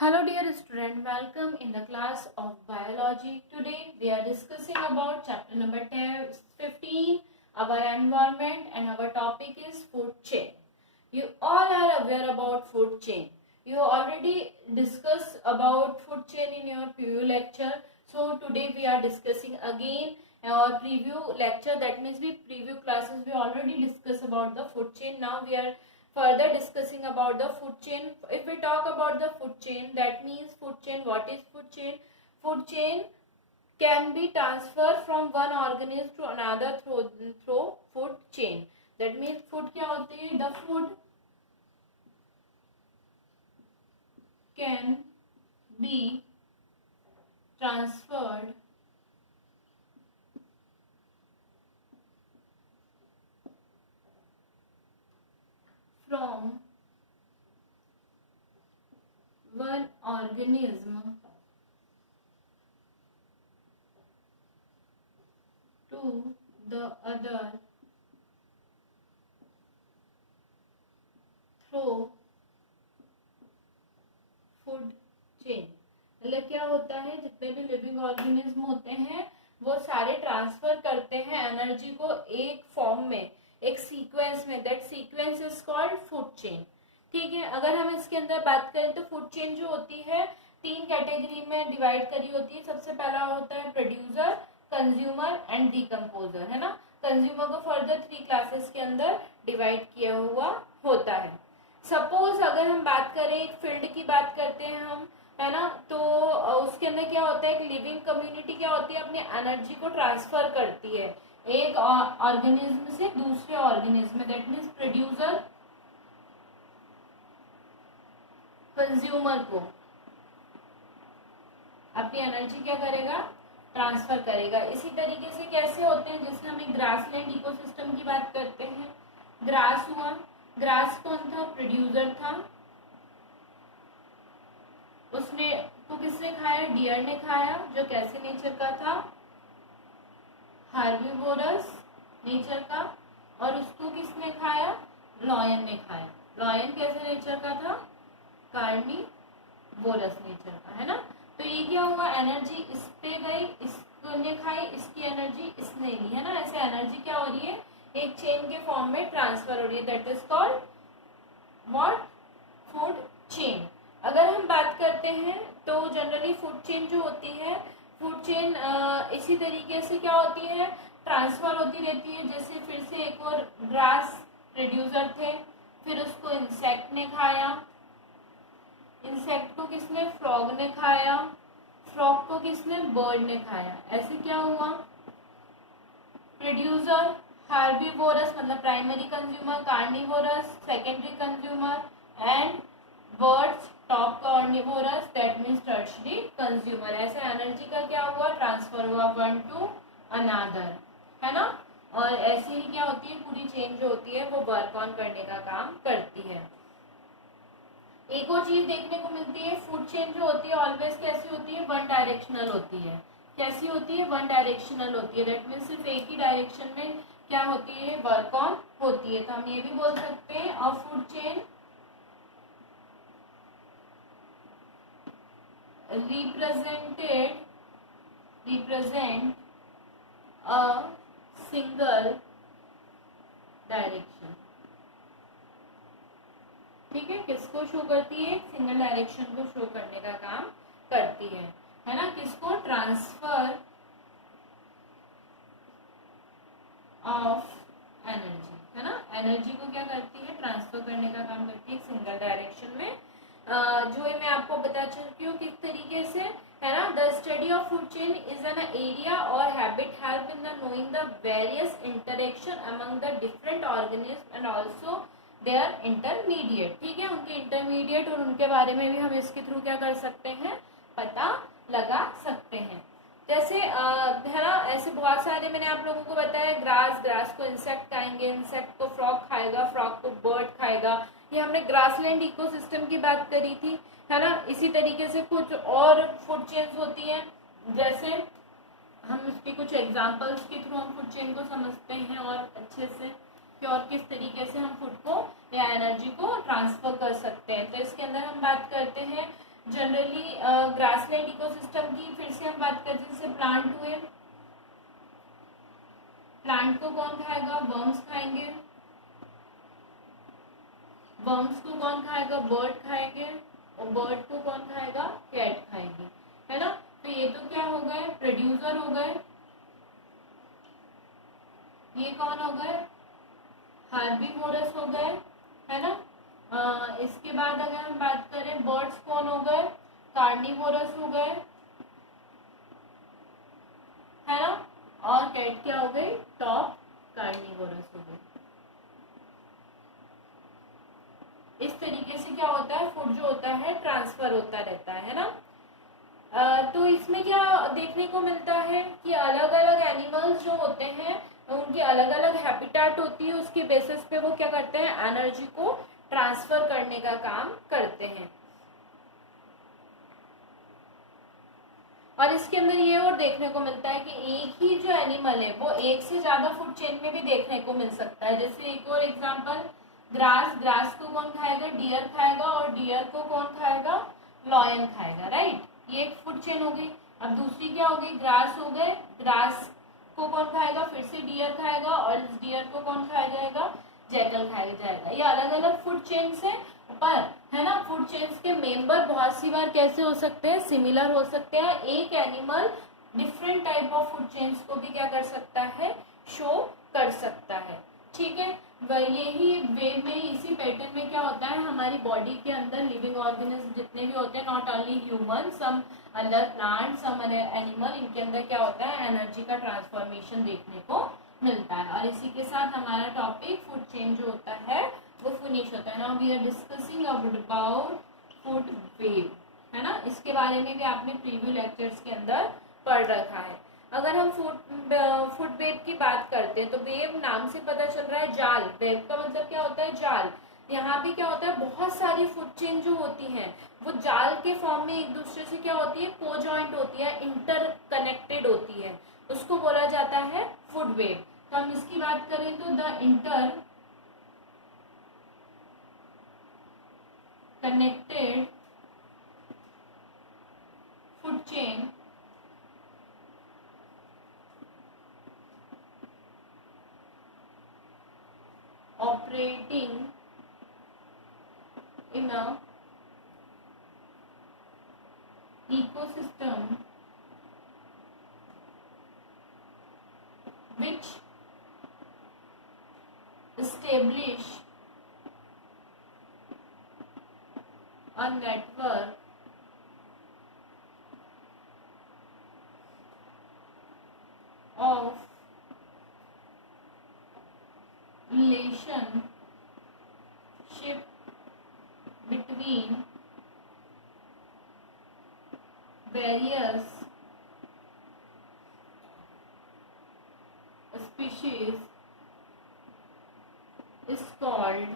Hello dear student, welcome in the class of biology. Today we are discussing about chapter number 15, our environment, and our topic is food chain. You all are aware about food chain. You already discussed about food chain in your PU lecture. So today we are discussing again our preview lecture. That means we preview classes we already discussed about the food chain. Now we are further discussing about the food chain. If we talk about the food chain, that means food chain. What is food chain? Food chain can be transferred from one organism to another through food chain. That means food क्या होती है? The food can be transferred from one organism to the other through food chain. मतलब क्या होता है, जितने भी living organism होते हैं वो सारे ट्रांसफर करते हैं एनर्जी को एक फॉर्म में, एक सीक्वेंस में. That sequence is called food chain. ठीक है. अगर हम इसके अंदर बात करें तो फूड चेन जो होती है तीन कैटेगरी में डिवाइड करी होती है. सबसे पहला होता है प्रोड्यूसर, कंज्यूमर एंड डिकम्पोजर, है ना. कंज्यूमर को फर्दर 3 क्लासेस के अंदर डिवाइड किया हुआ होता है. सपोज अगर हम बात करें, एक फील्ड की बात करते हैं हम, है ना, तो उसके अंदर क्या होता है, एक लिविंग कम्युनिटी क्या होती है, अपनी एनर्जी को ट्रांसफर करती है एक ऑर्गेनिज्म से दूसरे ऑर्गेनिज्म में. दैट मीन्स प्रोड्यूसर कंज्यूमर को अपनी एनर्जी क्या करेगा, ट्रांसफर करेगा. इसी तरीके से कैसे होते हैं, जैसे हम एक ग्रासलैंड इकोसिस्टम की बात करते हैं. ग्रास हुआ, ग्रास कौन था, प्रोड्यूसर था. उसने को किसने खाया, डियर ने खाया, जो कैसे नेचर का था, हार्बिवोरस नेचर का. और उसको किसने खाया, लॉयन ने खाया. लॉयन कैसे नेचर का था, कार्निवोरस नेचर का, है ना. तो ये क्या हुआ, एनर्जी इस पे गई, इसने खाई, इसकी एनर्जी इसने ली, है ना. ऐसे एनर्जी क्या हो रही है, एक चेन के फॉर्म में ट्रांसफर हो रही है. That is called what, food chain. अगर हम बात करते हैं तो जनरली फूड चेन जो होती है, फूड चेन इसी तरीके से क्या होती है, ट्रांसफर होती रहती है. जैसे फिर से एक और ग्रास प्रोड्यूसर थे, फिर उसको इंसेक्ट ने खाया, इंसेक्ट को किसने, फ्रॉग ने खाया, फ्रॉग को किसने, बर्ड ने खाया. ऐसे क्या हुआ, प्रोड्यूसर हार्बिवोरस मतलब primary consumer, carnivorous secondary consumer, and birds top carnivorous, that means tertiary consumer. ऐसे एनर्जी का क्या हुआ, ट्रांसफर हुआ वन टू अनादर, है ना. और ऐसे ही क्या होती है, पूरी चेन जो होती है वो वर्क ऑन करने का काम करती है. एक और चीज देखने को मिलती है, फूड चेन जो होती है ऑलवेज कैसी होती है, वन डायरेक्शनल होती है. कैसी होती है, वन डायरेक्शनल होती है. दैट मीन्स सिर्फ एक ही डायरेक्शन में क्या होती है, वर्क ऑन होती है. तो हम ये भी बोल सकते हैं अ food chain represent a single direction. ठीक है. किसको शो करती है, सिंगल डायरेक्शन को शो करने का काम करती है ना. किसको, ट्रांसफर ऑफ एनर्जी, है ना. एनर्जी को क्या करती है, ट्रांसफर करने का काम करती है सिंगल डायरेक्शन में. जो मैं आपको बता चुकी हूँ किस तरीके से, है ना. The study of food chain is an area और habit help in the knowing the various interaction among the different organism and also their intermediate. ठीक है, उनके इंटरमीडिएट और उनके बारे में भी हम इसके थ्रू क्या कर सकते हैं, पता लगा सकते हैं. जैसे है ना, ऐसे बहुत सारे मैंने आप लोगों को बताया, ग्रास को इंसेक्ट खाएंगे, इंसेक्ट को फ्रॉग खाएगा, फ्रॉग को बर्ड खाएगा. ये हमने ग्रासलैंड इकोसिस्टम की बात करी थी, है ना. इसी तरीके से कुछ और फूड चेन्स होती हैं, जैसे हम उसकी कुछ एग्जांपल्स के थ्रू हम फूड चेन को समझते हैं और अच्छे से कि और किस तरीके से हम फूड को या एनर्जी को ट्रांसफर कर सकते हैं. तो इसके अंदर हम बात करते हैं जनरली ग्रासलैंड इकोसिस्टम की फिर से हम बात करते हैं, जैसे प्लांट हुए, प्लांट को कौन खाएगा, वर्म्स खाएंगे, वर्म्स को कौन खाएगा, बर्ड खाएंगे, और बर्ड को कौन खाएगा, कैट खाएगी, है ना। तो ये तो क्या हो गए, प्रोड्यूसर हो गए, ये कौन हो गए, हार्बीवोरस हो गए, है ना। इसके बाद अगर हम बात करें बर्ड्स कौन हो गए, कार्निवोरस हो गए, है ना। और कैट क्या हो गई, टॉप कार्निवोरस हो गई। इस तरीके से क्या होता है, फूड जो होता है ट्रांसफर होता रहता है ना। तो इसमें क्या देखने को मिलता है कि अलग अलग एनिमल्स जो होते हैं उनकी अलग अलग हैबिटेट होती है, उसके बेसिस पे वो क्या करते हैं, एनर्जी को ट्रांसफर करने का काम करते हैं। और इसके अंदर ये और देखने को मिलता है कि एक ही जो एनिमल है वो एक से ज्यादा फूड चेन में भी देखने को मिल सकता है। जैसे एक और एग्जांपल, ग्रास, ग्रास को कौन खाएगा, डियर खाएगा, और डियर को कौन खाएगा, लॉयन खाएगा, राइट। ये एक फूड चेन हो गई। अब दूसरी क्या होगी, ग्रास हो गए, ग्रास को कौन खाएगा, फिर से डियर खाएगा, और इस डियर को कौन खाया जाएगा, जैकल खाया जाएगा। ये अलग अलग फूड चेन्स है, पर है ना फूड चेन्स के मेंबर बहुत सी बार कैसे हो सकते हैं, सिमिलर हो सकते हैं। एक animal different type of food chains को भी क्या कर सकता है, शो कर सकता है, ठीक है। यही वे में, इसी पैटर्न में क्या होता है, हमारी बॉडी के अंदर लिविंग ऑर्गेनिज्म जितने भी होते हैं, not only human, some other plant, some other animal, इनके अंदर क्या होता है, एनर्जी का ट्रांसफॉर्मेशन देखने को मिलता है। और इसी के साथ हमारा टॉपिक फूड चेन जो होता है वो फिनिश होता है। Now we are discussing about food web, है ना। इसके बारे में भी आपने प्रीव्यू लेक्चर्स के अंदर पढ़ रखा है। अगर हम फूड वेव की बात करते हैं तो वेव नाम से पता चल रहा है जाल, वेव का मतलब क्या होता है, जाल। यहाँ भी क्या होता है, बहुत सारी फूड चेन जो होती हैं वो जाल के फॉर्म में एक दूसरे से क्या होती है, को जॉइंट होती है, इंटरकनेक्टेड होती है, उसको बोला जाता है फूड वेव। तो हम इसकी बात करें तो the inter connected food chain operating in a ecosystem which establish a network of relationship between various species is called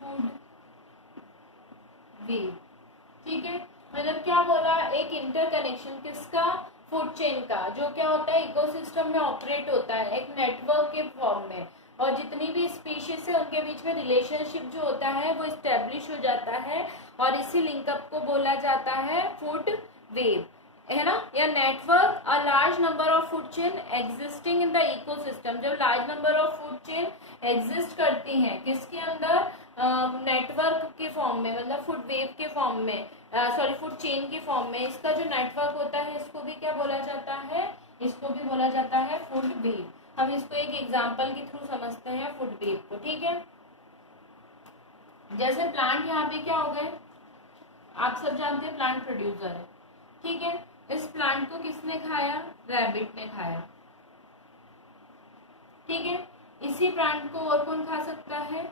food web, ठीक है। मतलब क्या बोला, एक इंटरकनेक्शन किसका, फूड चेन का, जो क्या होता है इकोसिस्टम में ऑपरेट होता है एक नेटवर्क के फॉर्म में, और जितनी भी स्पीशीज है उनके बीच में रिलेशनशिप जो होता है वो इस्टेब्लिश हो जाता है, और इसी लिंकअप को बोला जाता है फूड वेव, है ना। या network, a large number of food chain existing in the ecosystem. जब large number of food chain exist करती हैं किसके अंदर, नेटवर्क के फॉर्म में, मतलब फूड वेव के फॉर्म में, सॉरी फूड चेन के फॉर्म में, इसका जो नेटवर्क होता है इसको भी क्या बोला जाता है, इसको भी बोला जाता है फूड वेव। हम इसको एक एग्जांपल के थ्रू समझते हैं फूड वेव को, ठीक है। जैसे प्लांट यहाँ पे क्या हो गए, आप सब जानते हैं प्लांट प्रोड्यूसर है, ठीक है। इस प्लांट को किसने खाया, रैबिट ने खाया, ठीक है। इसी प्लांट को और कौन खा सकता है,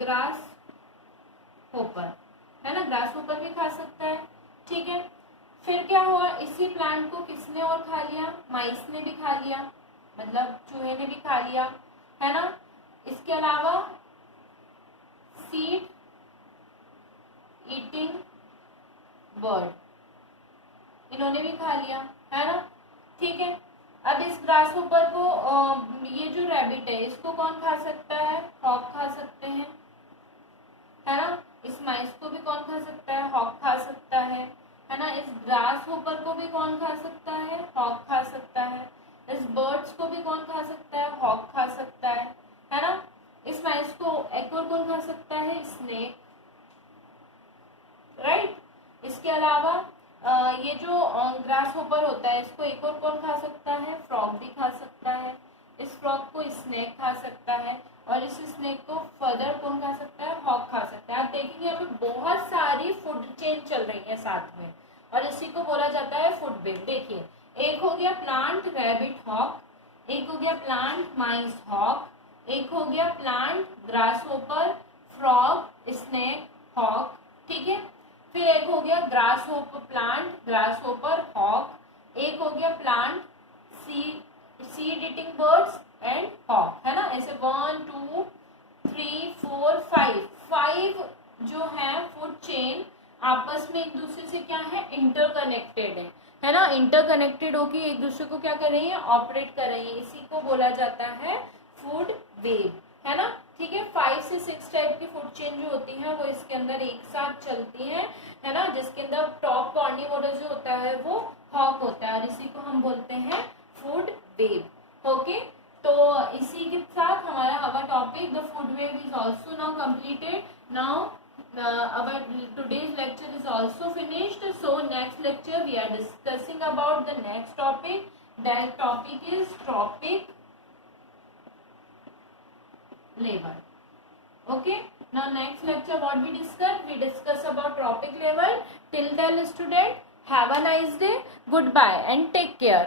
ग्रास होपर, है ना, ग्रास होपर भी खा सकता है, ठीक है। फिर क्या हुआ, इसी प्लांट को किसने और खा लिया, माइस ने भी खा लिया, मतलब चूहे ने भी खा लिया, है ना। इसके अलावा सीड ईटिंग बर्ड, इन्होंने भी खा लिया, है ना, ठीक है। अब इस ग्रास होपर को ये जो रैबिट है इसको कौन खा सकता है, हॉक खा सकते हैं, है ना। इस माइस को भी कौन खा सकता है, हॉक खा सकता है ना। इस ग्रास होपर को भी कौन खा सकता है, हॉक खा सकता है। इस बर्ड्स को भी कौन खा सकता है, हॉक खा सकता है ना। इस माइस को एक और कौन खा सकता है, स्नेक, राइट। इसके अलावा ये जो ग्रास होपर होता है इसको एक और कौन खा सकता है, फ्रॉग भी खा सकता है। इस फ्रॉग को स्नेक खा सकता है और इस स्नेक को फर्दर कौन खा सकता है, हॉक खा सकता है। आप देखेंगे यहाँ पे बहुत सारी फूड चेन चल रही है साथ में और इसी को बोला जाता है फूड वेब। देखिए, एक हो गया प्लांट रैबिट हॉक, एक हो गया प्लांट माइस हॉक, एक हो गया plant grasshopper frog snake hawk, ठीक है। फिर एक हो गया grasshopper plant grasshopper hawk, एक हो गया plant seed eating birds and hawk, है ना। ऐसे 1 2 3 4 5 जो है फूड चेन आपस में एक दूसरे से क्या है, इंटरकनेक्टेड है ना। इंटरकनेक्टेड होकर एक दूसरे को क्या कर रही है, ऑपरेट कर रही है। इसी को बोला जाता है फूड वेब, है ना। ठीक है, 5 से 6 टाइप की फूड चेन जो होती है वो इसके अंदर एक साथ चलती है ना। जिसके अंदर टॉप कार्निवोरस जो होता है वो हॉक होता है और इसी को हम बोलते हैं फूड वेब। ओके, तो इसी के साथ हमारा topic the food web is also now completed. Now our today's lecture is also finished, so next lecture we are discussing about the next topic. That topic is trophic level. Okay, now next lecture what we discuss about trophic level. Till then student, have a nice day, goodbye and take care.